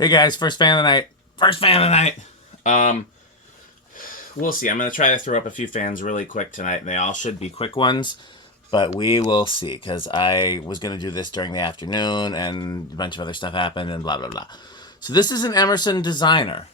Hey guys, first fan of the night. First fan of the night. Um, we'll see. I'm gonna try to throw up a few fans really quick tonight, and they all should be quick ones. But we will see, because I was gonna do this during the afternoon, and a bunch of other stuff happened, and blah blah blah. So this is an Emerson designer,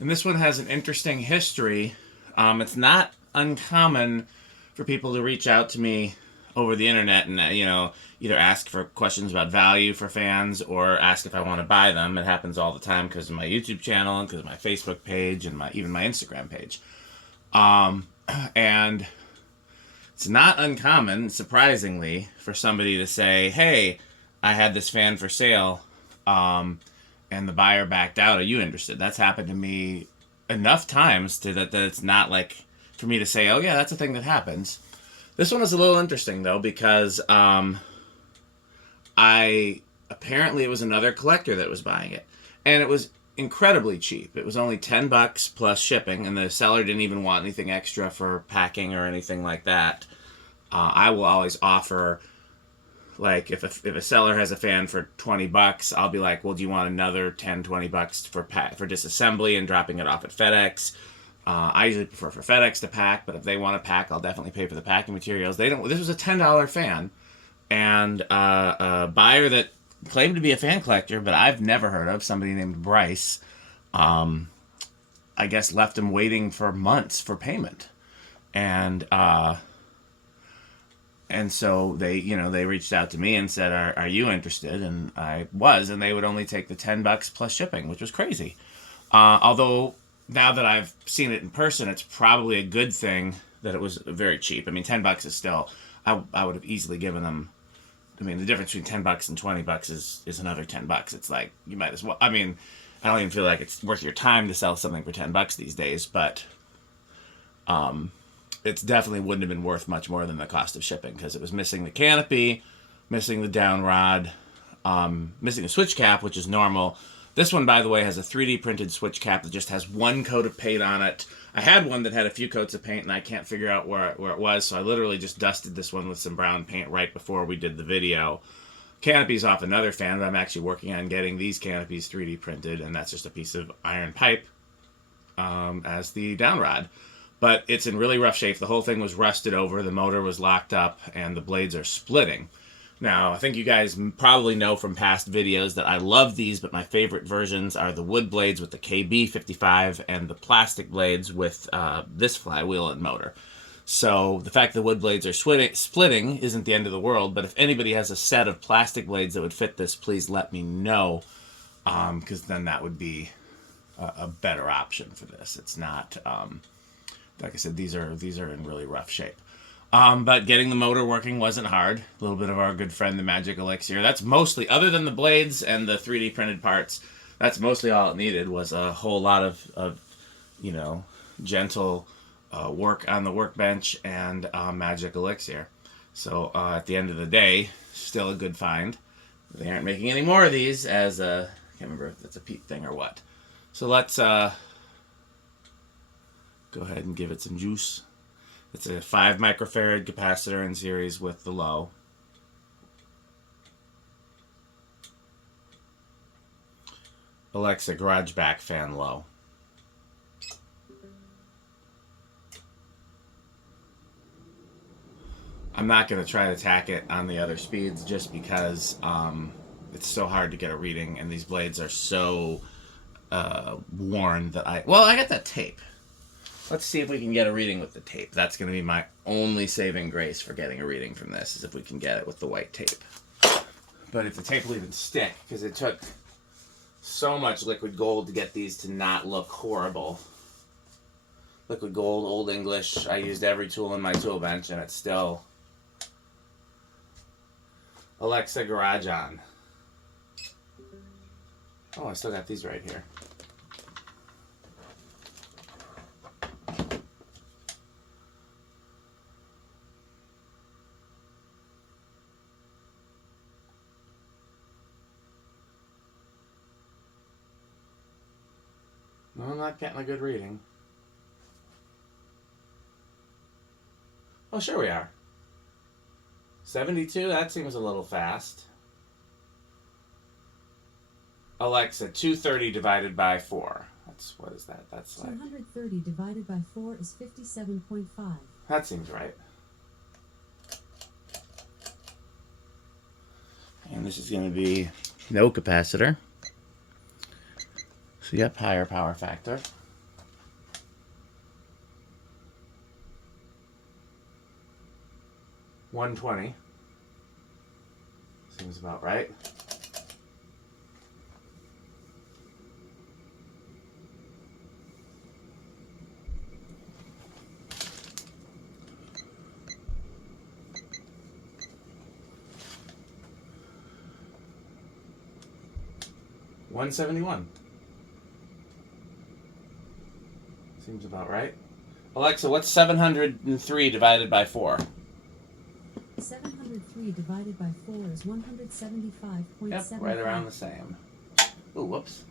and this one has an interesting history. It's not uncommon for people to reach out to me over the internet and either ask for questions about value for fans or ask if I want to buy them. It happens all the time because of my YouTube channel and because of my Facebook page and even my Instagram page. And it's not uncommon, surprisingly, for somebody to say, "Hey, I had this fan for sale, and the buyer backed out. Are you interested?" That's happened to me enough times that it's not like for me to say, "Oh yeah, that's a thing that happens." This one is a little interesting though because I apparently it was another collector that was buying it, and it was incredibly cheap. It was only $10 plus shipping, and the seller didn't even want anything extra for packing or anything like that. I will always offer, like, if a seller has a fan for $20, I'll be like, well, do you want another $10-20 for disassembly and dropping it off at FedEx? I usually prefer for FedEx to pack, but if they want to pack, I'll definitely pay for the packing materials. They don't. This was a $10 fan, and a buyer that claimed to be a fan collector, but I've never heard of, somebody named Bryce. I guess left him waiting for months for payment, and so they reached out to me and said, "Are you interested?" And I was, and they would only take the $10 plus shipping, which was crazy. Although now that I've seen it in person, it's probably a good thing that it was very cheap. I mean, $10 is still. I would have easily given them. I mean, the difference between $10 and $20 is another $10. It's like you might as well. I mean, I don't even feel like it's worth your time to sell something for $10 these days, but it's definitely wouldn't have been worth much more than the cost of shipping because it was missing the canopy, missing the down rod, missing the switch cap, which is normal. This one, by the way, has a 3D printed switch cap that just has one coat of paint on it. I had one that had a few coats of paint, and I can't figure out where it was, so I literally just dusted this one with some brown paint right before we did the video. Canopy's off another fan, but I'm actually working on getting these canopies 3D printed, and that's just a piece of iron pipe as the down rod. But it's in really rough shape. The whole thing was rusted over, the motor was locked up, and the blades are splitting. Now, I think you guys probably know from past videos that I love these, but my favorite versions are the wood blades with the KB55 and the plastic blades with this flywheel and motor. So the fact that the wood blades are splitting isn't the end of the world, but if anybody has a set of plastic blades that would fit this, please let me know, because then that would be a better option for this. It's not, like I said, these are in really rough shape. But getting the motor working wasn't hard. A little bit of our good friend, the Magic Elixir. That's mostly, other than the blades and the 3D printed parts, that's mostly all it needed was a whole lot of gentle work on the workbench and Magic Elixir. So at the end of the day, still a good find. They aren't making any more of these as I can't remember if that's a Pete thing or what. So let's go ahead and give it some juice. It's a 5 microfarad capacitor in series with the low. Alexa, garage back fan low. I'm not going to try to tack it on the other speeds just because it's so hard to get a reading, and these blades are so worn that I got that tape. Let's see if we can get a reading with the tape. That's going to be my only saving grace for getting a reading from this, is if we can get it with the white tape. But if the tape will even stick, because it took so much liquid gold to get these to not look horrible. Liquid gold, Old English, I used every tool in my tool bench, and it's still... Alexa, garage on. Oh, I still got these right here. No, I'm not getting a good reading. Oh, sure we are. 72? That seems a little fast. Alexa, 230 divided by 4. What is that? That's like... 230 divided by 4 is 57.5. That seems right. And this is going to be no capacitor. So you have higher power factor. $120. Seems about right. $171. Seems about right. Alexa, what's 703 divided by 4? 703 divided by 4 is 175.75. Yep, right around the same. Ooh, whoops.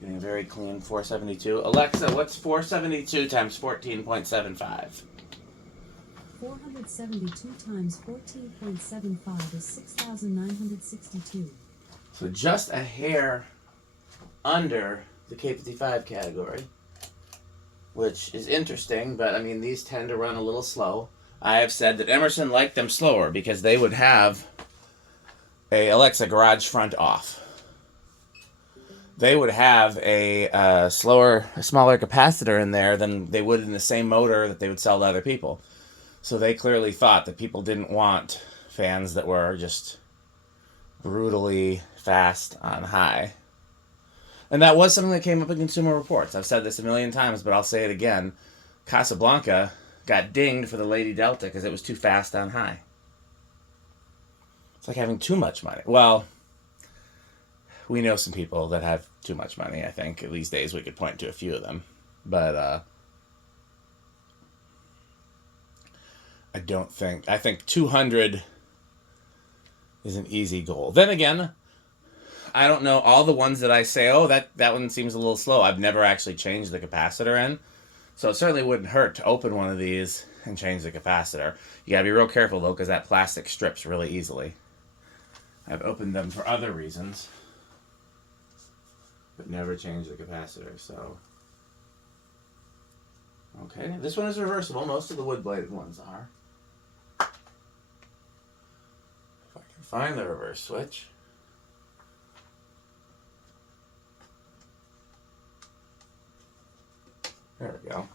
Getting a very clean 472. Alexa, what's 472 times 14.75? 472 times 14.75 is 6,962. So just a hair under the K55 category, which is interesting, but I mean, these tend to run a little slow. I have said that Emerson liked them slower because they would have a Alexa garage front off. They would have a smaller capacitor in there than they would in the same motor that they would sell to other people. So they clearly thought that people didn't want fans that were just brutally fast on high. And that was something that came up in Consumer Reports. I've said this a million times, but I'll say it again. Casablanca got dinged for the Lady Delta because it was too fast on high. It's like having too much money. Well, we know some people that have too much money, I think. These days we could point to a few of them. But I think 200 is an easy goal. Then again, I don't know all the ones that I say, oh, that one seems a little slow. I've never actually changed the capacitor in. So it certainly wouldn't hurt to open one of these and change the capacitor. You gotta be real careful though, because that plastic strips really easily. I've opened them for other reasons, but never changed the capacitor, so. Okay, this one is reversible. Most of the wood-bladed ones are. If I can find the reverse switch. There we go.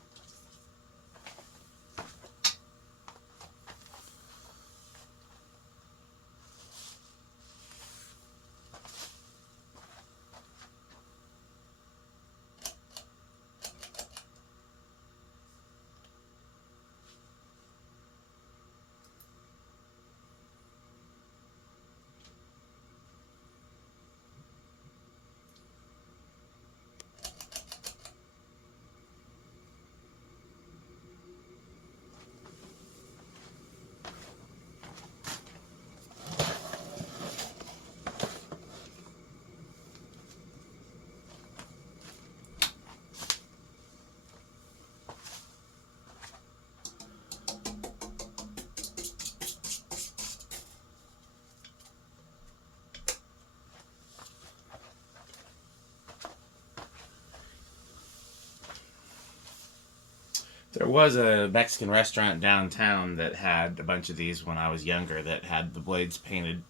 There was a Mexican restaurant downtown that had a bunch of these when I was younger that had the blades painted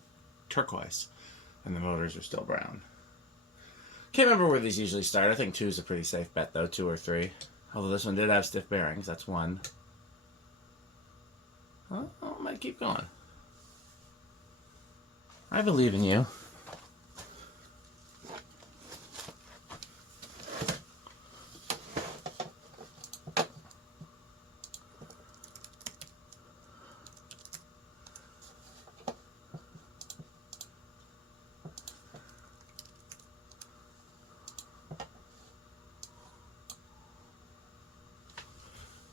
turquoise and the motors are still brown. Can't remember where these usually start. I think 2 is a pretty safe bet though, 2 or 3. Although this one did have stiff bearings, that's 1. Oh, I might keep going. I believe in you.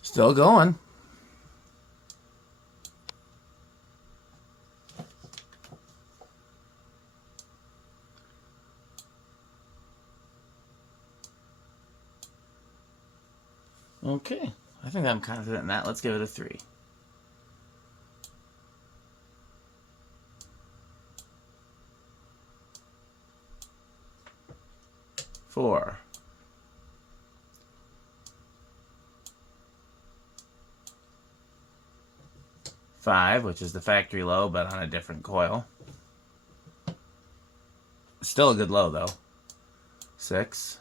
Still going. Okay, I think I'm confident in that. Let's give it a 3. 4. Five, which is the factory low, but on a different coil. Still a good low, though. 6.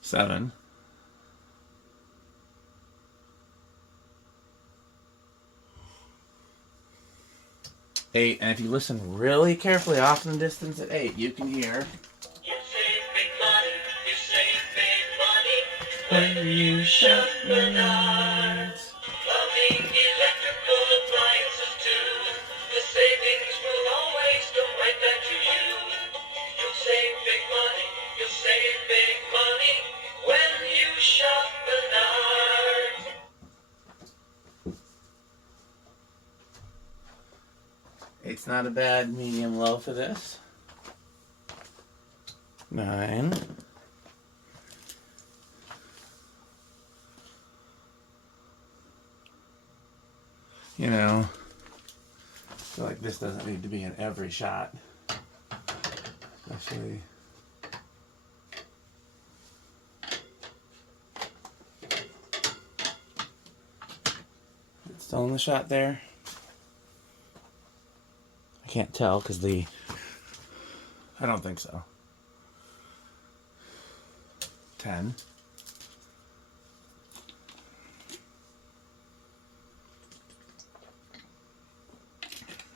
7. 8, and if you listen really carefully off in the distance at 8, you can hear. You save big money, you save big money when you shop Menards. Plumbing, electrical appliances too. The savings will always come right back to you. You'll save big money, you'll save big money when you shop Menards. Eight's not a bad medium low for this. 9. You know, I feel like this doesn't need to be in every shot. Especially. It's still in the shot there. I can't tell because I don't think so. 10.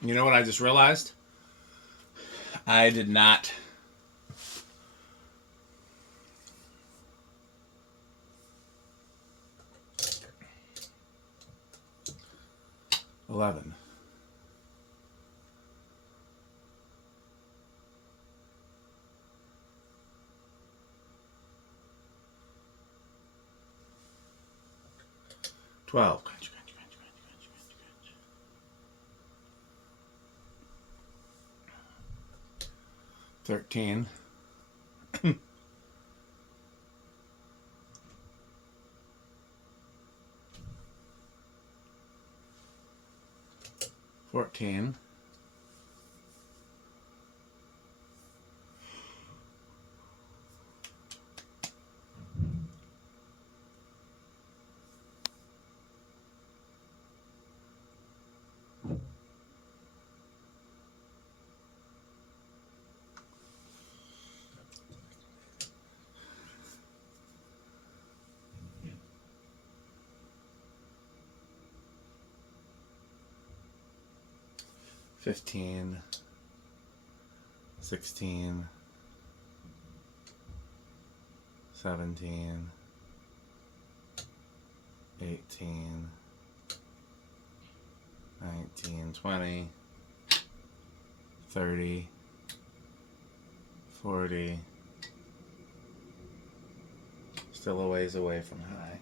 You know what I just realized? I did not. $11. $12. Crunch, crunch, crunch, crunch, crunch, crunch, crunch. 13. 14. 15, 16, 17, 18, 19, 20, 30, 40, still a ways away from high.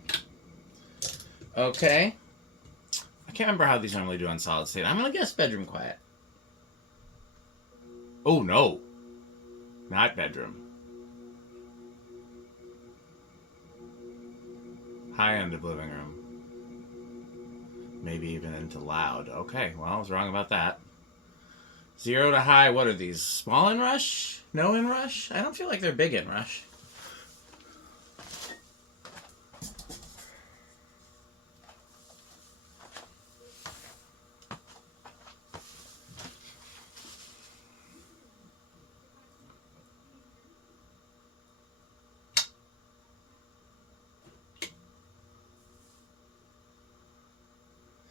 Okay. I can't remember how these normally do on solid state. I'm going to guess bedroom quiet. Oh, no. Not bedroom. High end of living room. Maybe even into loud. Okay, well, I was wrong about that. 0 to high, what are these? Small inrush? No inrush? I don't feel like they're big inrush.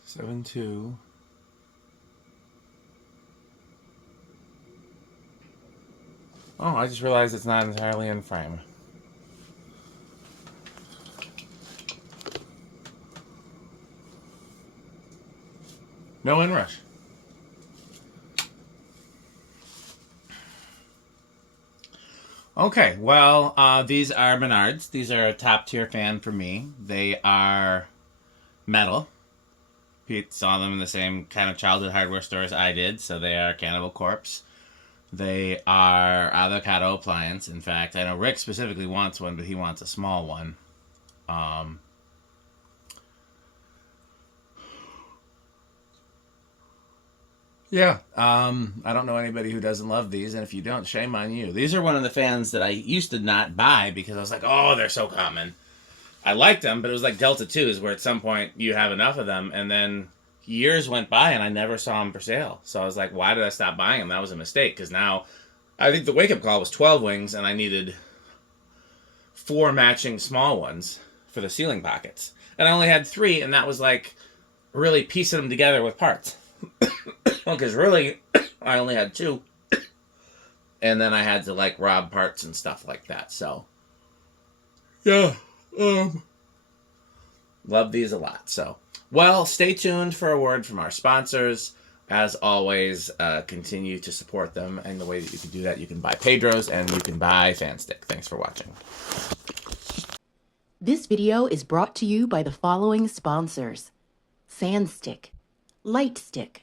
Seven, 2. Oh, I just realized it's not entirely in frame. No inrush. Okay, well, these are Menards. These are a top tier fan for me. They are metal. Pete saw them in the same kind of childhood hardware store as I did, so they are Cannibal Corpse. They are Avocado Appliance. In fact, I know Rick specifically wants one, but he wants a small one. Yeah. I don't know anybody who doesn't love these, and if you don't, shame on you. These are one of the fans that I used to not buy because I was like, oh, they're so common. I liked them, but it was like Delta 2s, where at some point you have enough of them, and then years went by and I never saw them for sale. So I was like, why did I stop buying them? That was a mistake, because now I think the wake-up call was 12 wings, and I needed 4 matching small ones for the ceiling pockets. And I only had 3, and that was like really piecing them together with parts. Well, because really, I only had 2. And then I had to like rob parts and stuff like that. So, yeah. Love these a lot. So, well, stay tuned for a word from our sponsors. As always, continue to support them. And the way that you can do that, you can buy Pedro's and you can buy Fanstick. Thanks for watching. This video is brought to you by the following sponsors: Fanstick, Lightstick,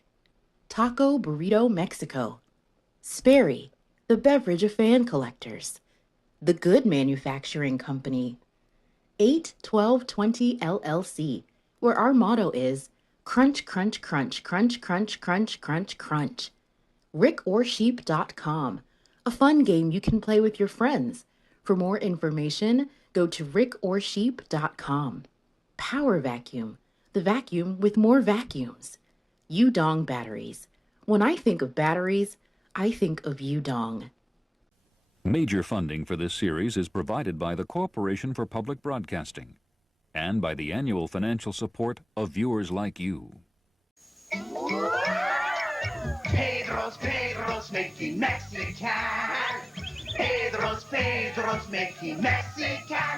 Taco Burrito Mexico, Sperry, the beverage of fan collectors, The Good Manufacturing Company, 81220 LLC, where our motto is crunch, crunch, crunch, crunch, crunch, crunch, crunch, crunch. RickOrSheep.com, a fun game you can play with your friends. For more information, go to RickOrSheep.com. Power Vacuum, the vacuum with more vacuums. Udong Batteries. When I think of batteries, I think of Udong. Major funding for this series is provided by the Corporation for Public Broadcasting and by the annual financial support of viewers like you. Pedro's making Mexican. Pedro's making Mexican.